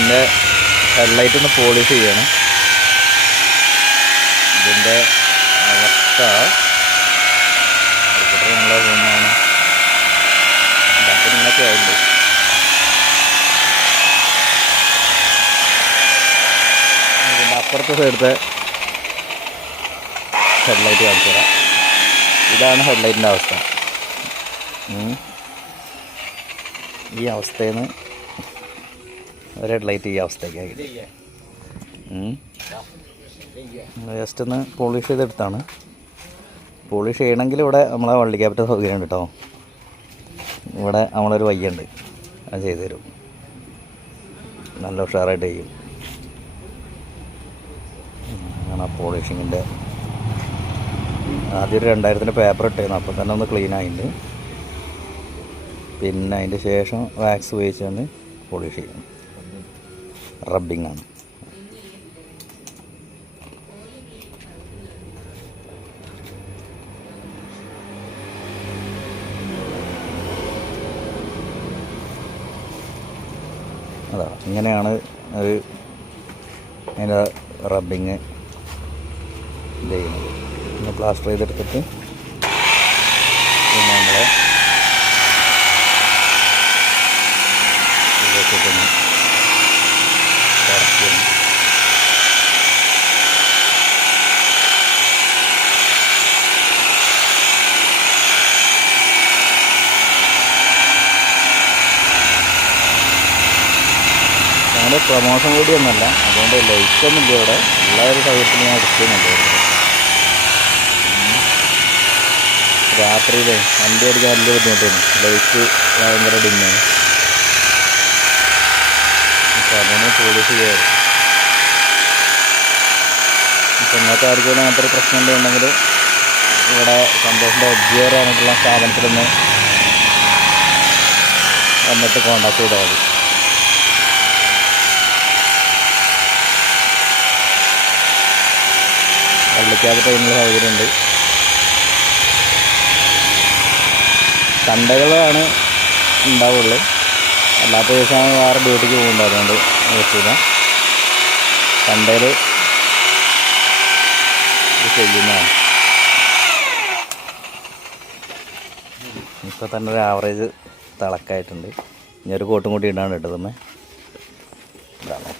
ഇതിന്റെ ഹെഡ്ലൈറ്റ് ഒന്ന് പോളിഷ് ചെയ്യണം. ഇതിന്റെ അവസ്ഥ. അപ്പുറത്തെ സൈഡത്തെ ഹെഡ്ലൈറ്റ് കാണിച്ചു തരാം. ഇതാണ് ഹെഡ്ലൈറ്റിന്റെ അവസ്ഥ. ഈ അവസ്ഥയിൽ നിന്ന് ഒരു ഹെഡ്ലൈറ്റ് ഈ അവസ്ഥയ്ക്കായി. ജസ്റ്റ് ഒന്ന് പോളിഷ് ചെയ്തെടുത്താണ്. പോളിഷ് ചെയ്യണമെങ്കിൽ ഇവിടെ നമ്മളെ വള്ളി ക്യാപിറ്റൽ സൗകര്യം ഉണ്ട് കേട്ടോ ഇവിടെ നമ്മളൊരു വയ്യുണ്ട്. അത് ചെയ്തു തരും നല്ല ഉഷാറായിട്ട് ചെയ്യും. അങ്ങനെ പോളിഷിങ്ങിന്റെ ആദ്യം ഒരു രണ്ടായിരത്തിന്റെ പേപ്പർ ഇട്ടായിരുന്നു അപ്പം തന്നെ ഒന്ന് ക്ലീൻ ആയിട്ടുണ്ട് പിന്നെ അതിന്റെ ശേഷം വാക്സ് ഉപയോഗിച്ചാണ് പോളിഷ് ചെയ്യും റബ്ബിംഗ് ആണ് അതാ ഇങ്ങനെയാണ് ഒരു അതിന്റെ റബ്ബിങ് ഇത് ചെയ്യുന്നത്. പിന്നെ പ്ലാസ്റ്റർ ചെയ്തെടുത്തിട്ട് പിന്നെ നമ്മളെ ഇതൊക്കെ കറക്റ്റ് ഞങ്ങളുടെ പ്രൊമോഷൻ കൂടി ഒന്നല്ല. അതുകൊണ്ട് ലൈറ്റൊന്നും ഇല്ല ഇവിടെ. ഉള്ള ഒരു സൗകര്യത്തിന് ഞാൻ എടുക്കുന്നുണ്ട് രാത്രിയിലെ വണ്ടി അടിക്കാൻ വലിയ ബുദ്ധിമുട്ടായിരുന്നു. ലൈറ്റ് ഭയങ്കര ഡിമ്മാണ് അപ്പോൾ അതാണ് പോലീസ് ചെയ്യാറ് ഇപ്പം ഇന്നത്തെ ആർക്കും അങ്ങനത്തെ ഒരു പ്രശ്നം ഉണ്ടെങ്കിൽ ഇവിടെ സന്തോഷിന്റെ ഒബ്ജിയർ ആയിട്ടുള്ള സ്ഥാപനത്തിലൊന്ന് വന്നിട്ട് കോണ്ടാക്ട് ചെയ്താൽ മതി. പള്ളിക്കകത്ത് ടൈമിൽ സൗകര്യമുണ്ട് സൺഡേകളാണ് ഉണ്ടാവുള്ളൂ. അല്ലാത്ത ദിവസമാണ് വേറെ ഡ്യൂട്ടിക്ക് പോകുന്നുണ്ട്. അതുകൊണ്ട് പറ്റില്ല സൺഡേയിൽ ചെയ്യുന്നതാണ്. ഇപ്പോൾ തന്നെ ഒരു ആവറേജ് തിളക്കായിട്ടുണ്ട്. ഇനി ഒരു കോട്ടും കൂടി ഇടാണ് ഇട്ടതെന്ന്. തന്നെ ഇതാണ്.